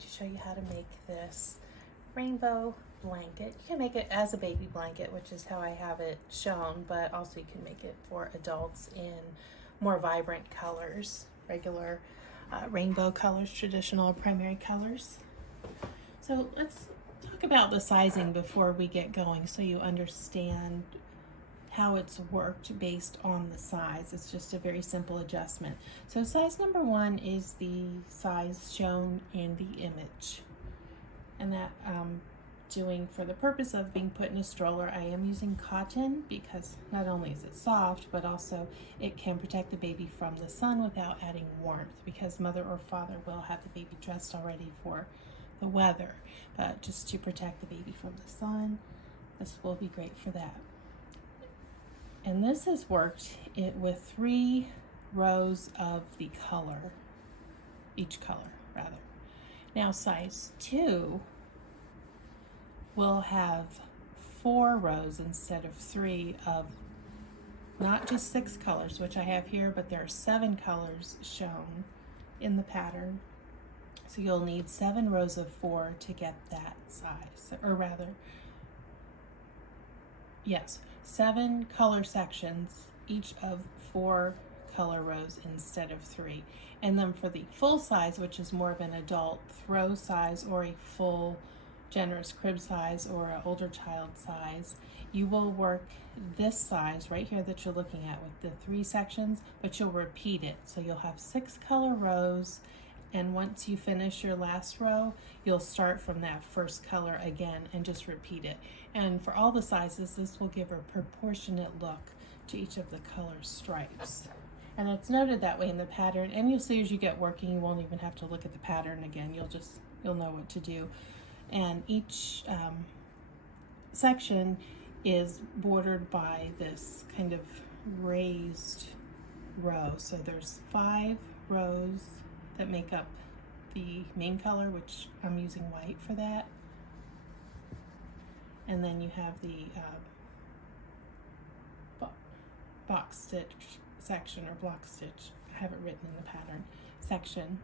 to show you how to make this rainbow blanket. You can make it as a baby blanket, which is how I have it shown, but also you can make it for adults in more vibrant colors, regular rainbow colors, traditional primary colors. So let's talk about the sizing before we get going so you understand how it's worked based on the size. It's just a very simple adjustment. So size number 1 is the size shown in the image, and that doing for the purpose of being put in a stroller. I am using cotton because not only is it soft, but also it can protect the baby from the sun without adding warmth, because mother or father will have the baby dressed already for the weather, but just to protect the baby from the sun, this will be great for that. And this has worked with 3 rows of the color, each color rather. Now size 2 will have 4 rows instead of 3 of not just 6 colors, which I have here, but there are 7 colors shown in the pattern. So you'll need 7 rows of 4 to get that size, or rather, yes, 7 color sections, each of 4 color rows instead of 3. And then for the full size, which is more of an adult throw size or a full generous crib size or an older child size, you will work this size right here that you're looking at with the 3 sections, but you'll repeat it. So you'll have 6 color rows, and once you finish your last row, you'll start from that first color again and just repeat it. And for all the sizes, this will give a proportionate look to each of the color stripes. And it's noted that way in the pattern, and you'll see as you get working, you won't even have to look at the pattern again. You'll know what to do. And each section is bordered by this kind of raised row. So there's 5 rows that make up the main color, which I'm using white for that. And then you have the box stitch section, or block stitch, I have it written in the pattern, section.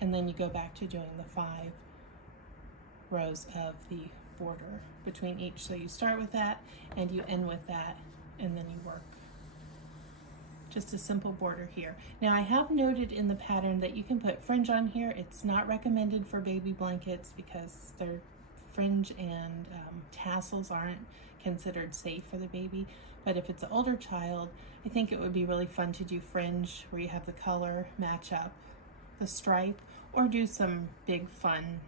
And then you go back to doing the 5 rows of the border between each. So you start with that and you end with that, and then you work just a simple border here. Now I have noted in the pattern that you can put fringe on here. It's not recommended for baby blankets because their fringe and tassels aren't considered safe for the baby. But if it's an older child, I think it would be really fun to do fringe where you have the color match up the stripe, or do some big fun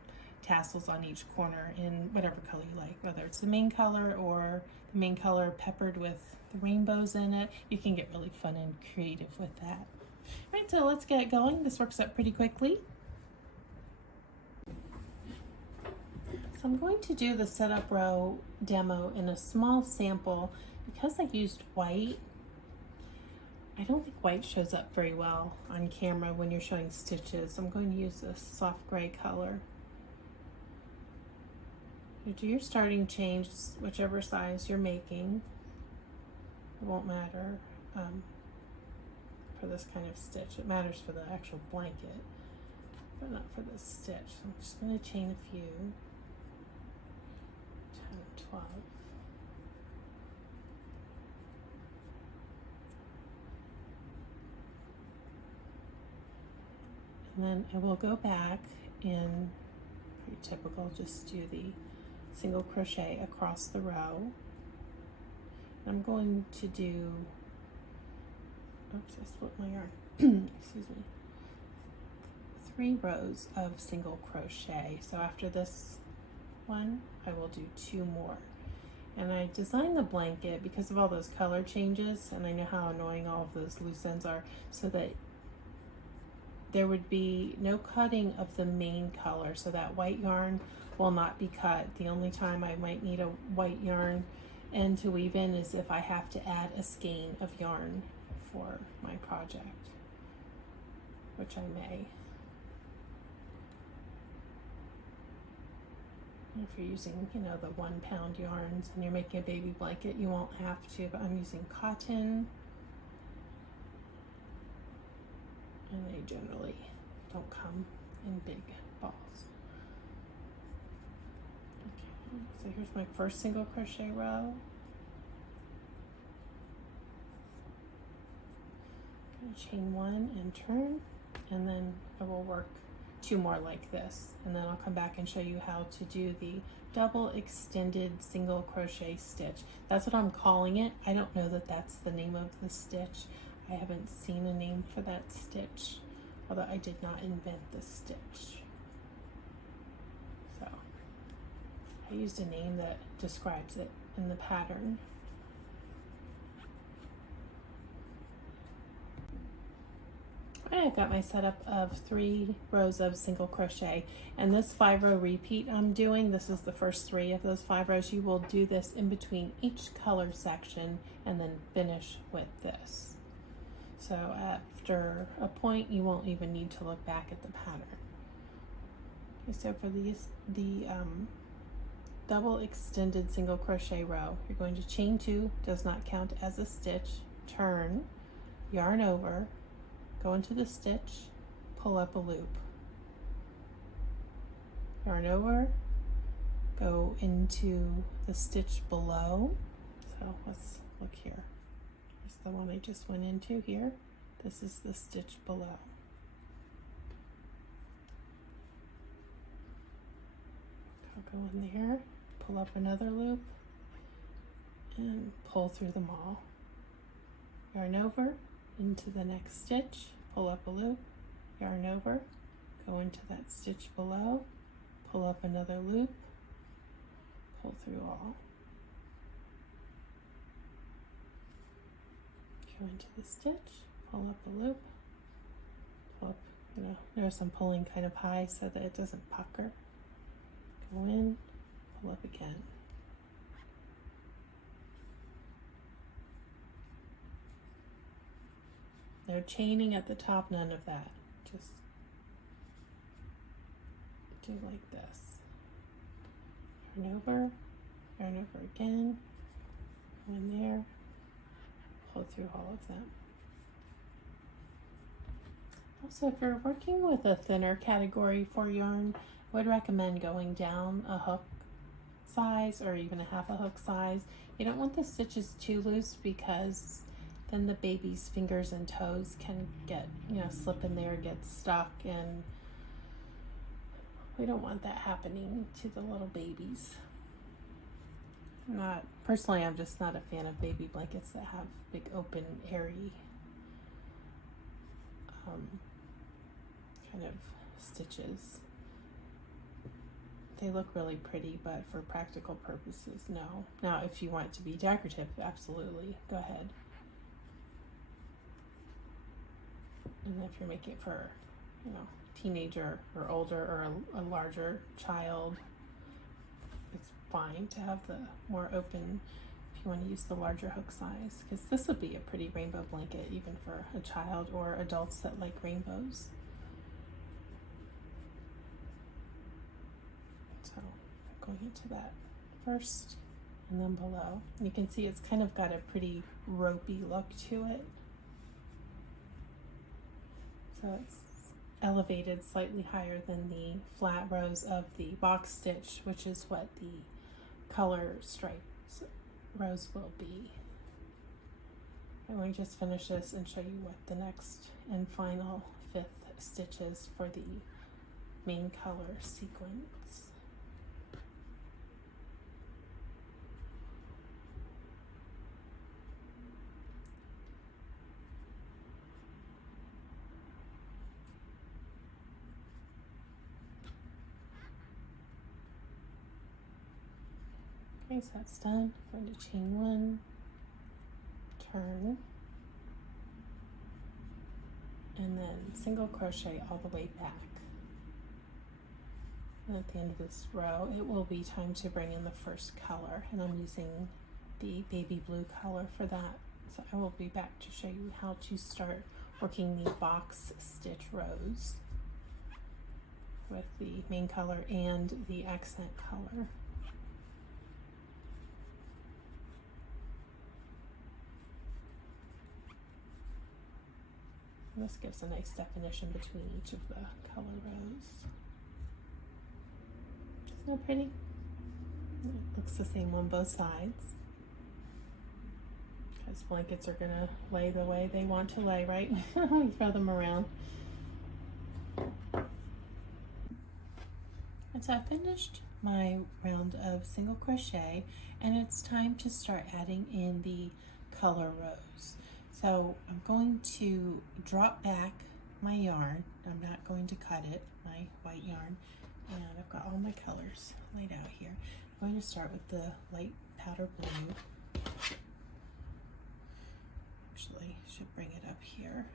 tassels on each corner in whatever color you like, whether it's the main color or the main color peppered with the rainbows in it. You can get really fun and creative with that. All right, so let's get going. This works up pretty quickly. So I'm going to do the setup row demo in a small sample. Because I used white, I don't think white shows up very well on camera when you're showing stitches. I'm going to use a soft gray color. You do your starting chain, whichever size you're making. It won't matter for this kind of stitch. It matters for the actual blanket, but not for this stitch. So I'm just going to chain a few, 10 or 12. And then I will go back in, pretty typical, just do the single crochet across the row. I'm going to do, oops, I split my yarn, excuse me, 3 rows of single crochet. So after this one, I will do 2 more. And I designed the blanket because of all those color changes, and I know how annoying all of those loose ends are, so that there would be no cutting of the main color, so that white yarn will not be cut. The only time I might need a white yarn end to weave in is if I have to add a skein of yarn for my project, which I may. If you're using, you know, the 1 pound yarns and you're making a baby blanket, you won't have to, but I'm using cotton, and they generally don't come in big balls. So here's my first single crochet row. Chain one and turn, and then I will work 2 more like this, and then I'll come back and show you how to do the double extended single crochet stitch. That's what I'm calling it. I don't know that that's the name of the stitch. I haven't seen a name for that stitch, although I did not invent the stitch. So I used a name that describes it in the pattern. I've got my setup of 3 rows of single crochet, and this 5-row repeat I'm doing, this is the first 3 of those 5 rows. You will do this in between each color section and then finish with this. So after a point, you won't even need to look back at the pattern. Okay, so for the double extended single crochet row, you're going to chain 2, does not count as a stitch, turn, yarn over, go into the stitch, pull up a loop, yarn over, go into the stitch below. So let's look here. Here's the one I just went into here. This is the stitch below. I'll go in there, pull up another loop, and pull through them all. Yarn over into the next stitch, pull up a loop, yarn over, go into that stitch below, pull up another loop, pull through all. Go into the stitch, pull up a loop, pull up, notice I'm pulling kind of high so that it doesn't pucker. Go in, pull up again. No chaining at the top, none of that. Just do like this. Yarn over again, go in there, pull through all of them. Also, if you're working with a thinner category for yarn, I would recommend going down a hook size or even a half a hook size. You don't want the stitches too loose because then the baby's fingers and toes can get, slip in there, get stuck, and we don't want that happening to the little babies. Personally, I'm just not a fan of baby blankets that have big open, airy kind of stitches. They look really pretty, but for practical purposes, no. Now, if you want it to be decorative, absolutely, go ahead. And if you're making it for, teenager or older or a larger child, it's fine to have the more open if you want to use the larger hook size, because this would be a pretty rainbow blanket even for a child or adults that like rainbows. So going into that first and then below, you can see it's kind of got a pretty ropey look to it. So it's elevated slightly higher than the flat rows of the box stitch, which is what the color stripes rows will be. I'm going to just finish this and show you what the next and final 5th stitch is for the main color sequence. Okay, so that's done. I'm going to chain 1, turn, and then single crochet all the way back. And at the end of this row, it will be time to bring in the first color, and I'm using the baby blue color for that. So I will be back to show you how to start working the box stitch rows with the main color and the accent color. This gives a nice definition between each of the color rows. Isn't that pretty? It looks the same on both sides. Because blankets are gonna lay the way they want to lay, right? We throw them around. And so I finished my round of single crochet, and it's time to start adding in the color rows. So I'm going to drop back my yarn. I'm not going to cut it, my white yarn, and I've got all my colors laid out here. I'm going to start with the light powder blue. Actually, should bring it up here.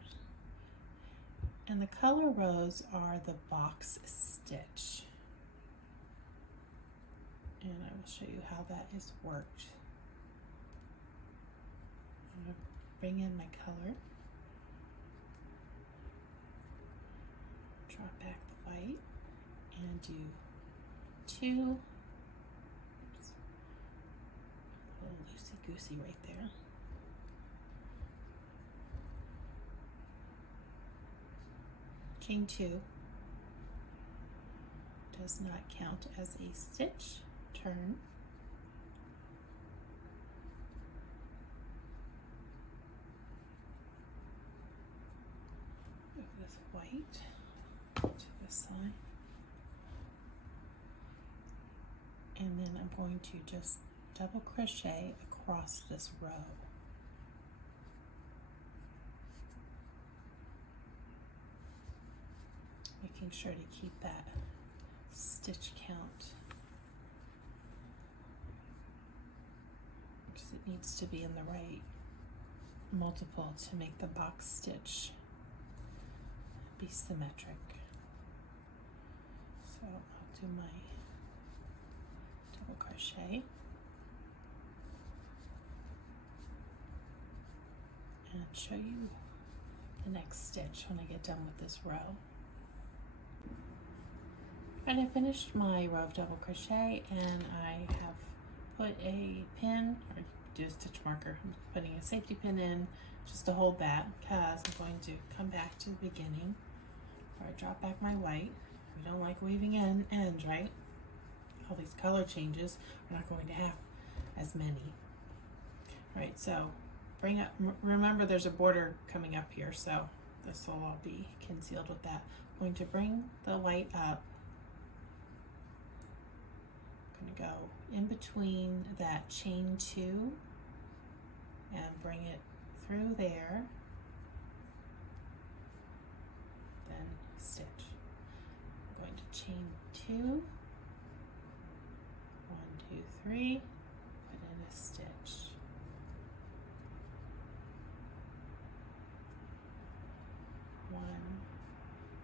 And the color rows are the box stitch. And I will show you how that is worked. I'm going to bring in my color, drop back the white, and do two, oops, a little loosey-goosey right there. Chain two, does not count as a stitch. Turn, move this white to this side, and then I'm going to just double crochet across this row. Making sure to keep that stitch count, because it needs to be in the right multiple to make the box stitch be symmetric. So I'll do my double crochet and show you the next stitch when I get done with this row. And I finished my row of double crochet, and I have put a pin, or do a stitch marker. I'm putting a safety pin in just to hold that, because I'm going to come back to the beginning where I drop back my white. We don't like weaving in ends, right? All these color changes, we're not going to have as many. All right, so bring up, remember there's a border coming up here, so this will all be concealed with that. I'm going to bring the white up. I'm going to go in between that chain two and bring it through there, then stitch. I'm going to chain two, 1, 2, 3, put in a stitch. One,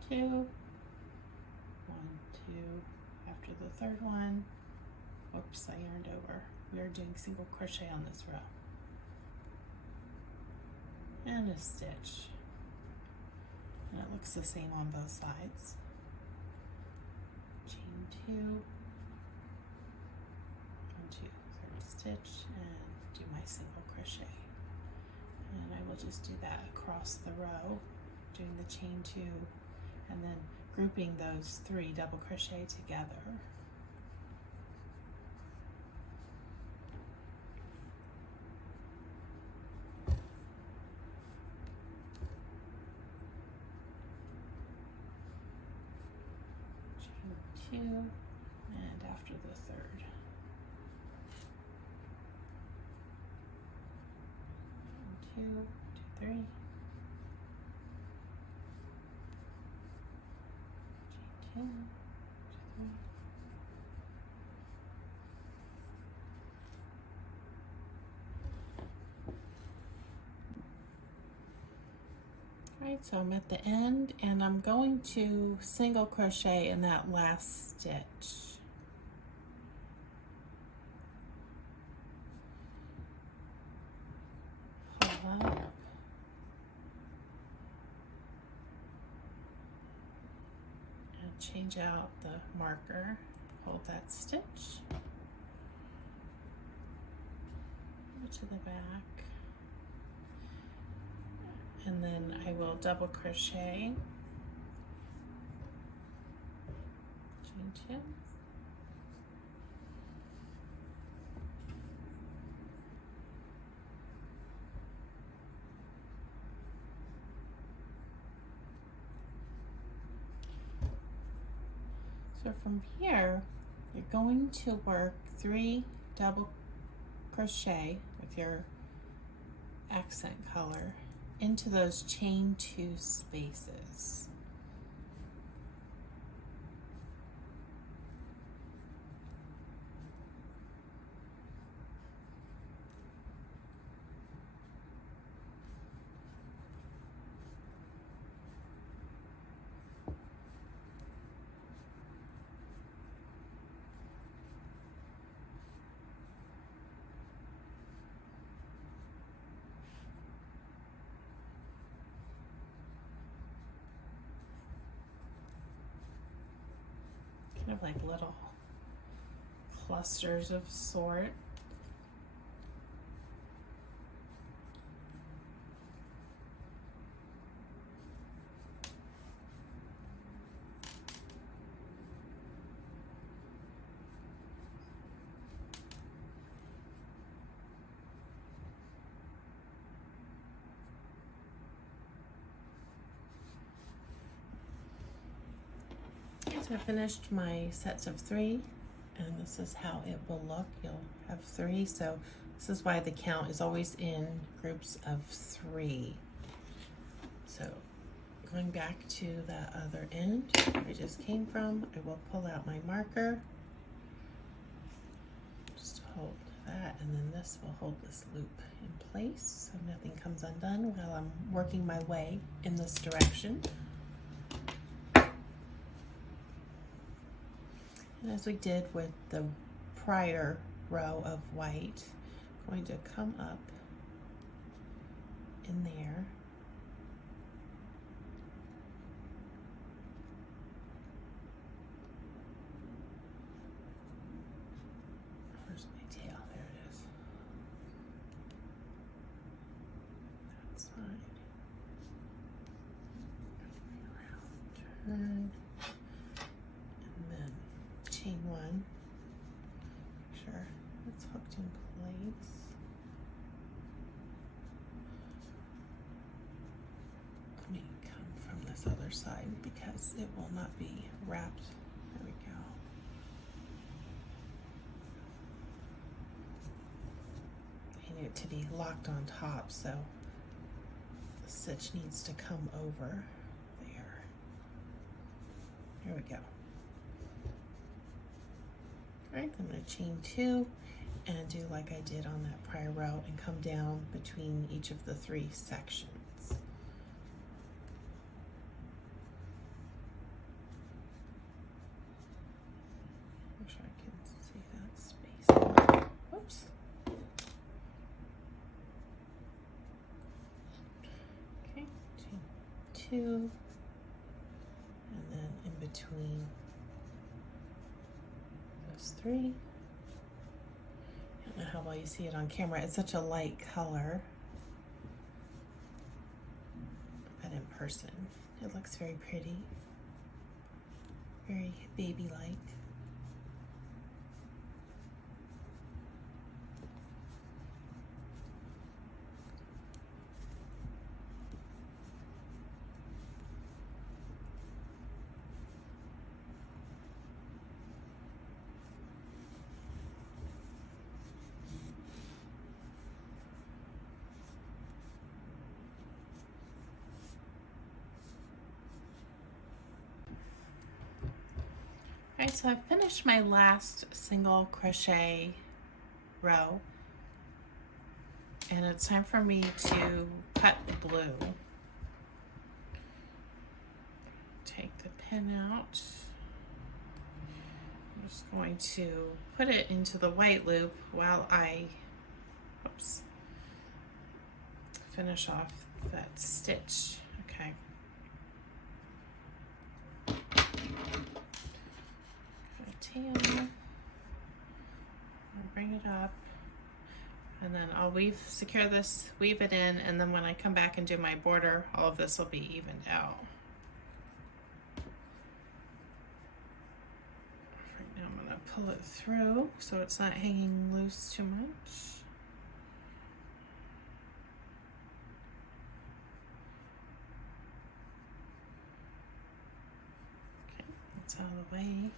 two, 1, 2. After the third one, oops, I yarned over. We are doing single crochet on this row. And a stitch. And it looks the same on both sides. Chain two, 1, 2, third stitch, and do my single crochet. And I will just do that across the row, doing the chain two, and then grouping those 3 double crochet together. Chain 2, and after the third. 1, 2, 2, 3. Chain 2, 2, 3. Alright, so I'm at the end, and I'm going to single crochet in that last stitch. Pull up. And change out the marker. Hold that stitch. Go to the back. And then I will double crochet, chain 2, So from here, you're going to work 3 double crochet with your accent color into those chain 2 spaces. Kind of like little clusters of sort. So I finished my sets of 3, and this is how it will look. You'll have 3, so this is why the count is always in groups of 3. So going back to that other end where I just came from, I will pull out my marker, just hold that, and then this will hold this loop in place so nothing comes undone while I'm working my way in this direction. And as we did with the prior row of white, I'm going to come up in there. Where's my tail? There it is. That side. Turn. Chain 1, make sure it's hooked in place. Let me come from this other side because it will not be wrapped. There we go. I need it to be locked on top, so the stitch needs to come over there. There we go. Alright, I'm going to chain 2 and do like I did on that prior row and come down between each of the 3 sections. Make sure I can see that space. Whoops. Okay, chain 2, and then in between 3. I don't know how well you see it on camera. It's such a light color, but in person it looks very pretty, very baby-like. Alright, so I've finished my last single crochet row, and it's time for me to cut the blue. Take the pin out. I'm just going to put it into the white loop while I finish off that stitch. Okay. Tail, bring it up, and then I'll secure this, weave it in, and then when I come back and do my border, all of this will be evened out. Right now I'm going to pull it through so it's not hanging loose too much. Okay, that's out of the way.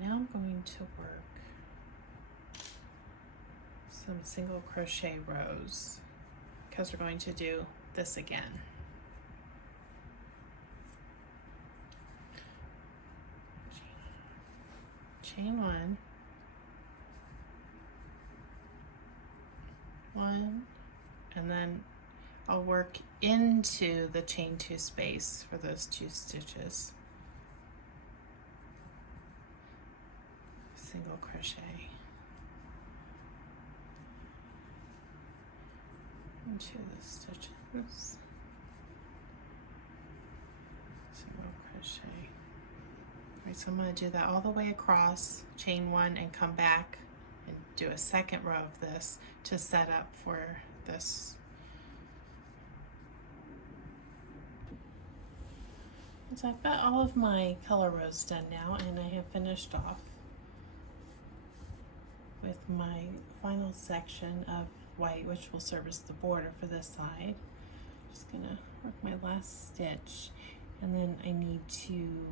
now I'm going to work some single crochet rows because we're going to do this again. Chain one, and then I'll work into the chain 2 space for those 2 stitches. Single crochet into the stitches, single crochet. All right, so I'm going to do that all the way across, chain 1, and come back and do a second row of this to set up for this. So I've got all of my color rows done now, and I have finished off with my final section of white, which will serve as the border for this side. Just gonna work my last stitch, and then I need to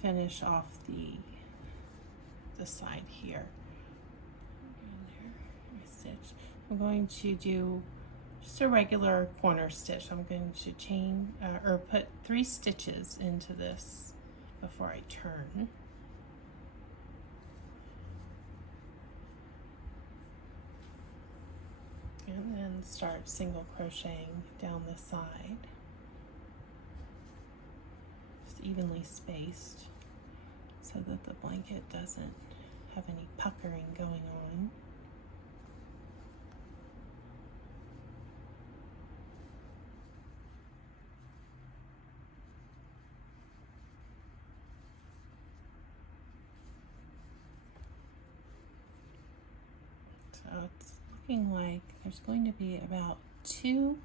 finish off the side here. Stitch. I'm going to do just a regular corner stitch. I'm going to chain or put 3 stitches into this before I turn. And then start single crocheting down the side, just evenly spaced so that the blanket doesn't have any puckering going on. So it's looking like there's going to be about 2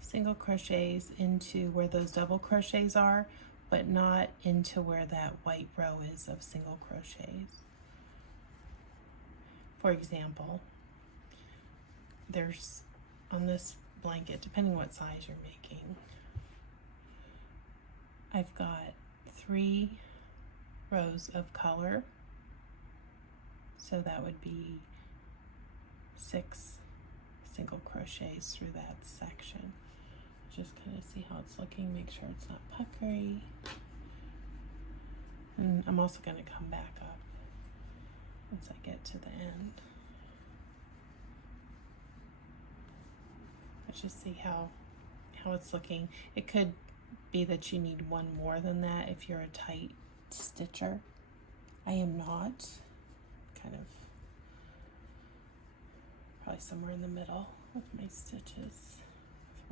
single crochets into where those double crochets are, but not into where that white row is of single crochets. For example, there's on this blanket, depending what size you're making, I've got 3 rows of color, so that would be 6 single crochets through that section. Just kind of see how it's looking, make sure it's not puckery. And I'm also going to come back up once I get to the end. Let's just see how it's looking. It could be that you need 1 more than that if you're a tight stitcher. I am not. Kind of probably somewhere in the middle with my stitches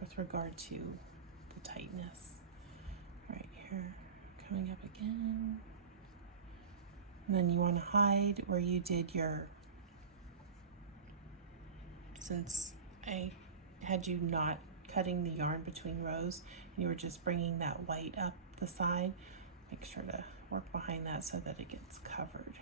with regard to the tightness. Right here, coming up again. And then you want to hide where you did your, since I had you not cutting the yarn between rows and you were just bringing that white up the side, make sure to work behind that so that it gets covered.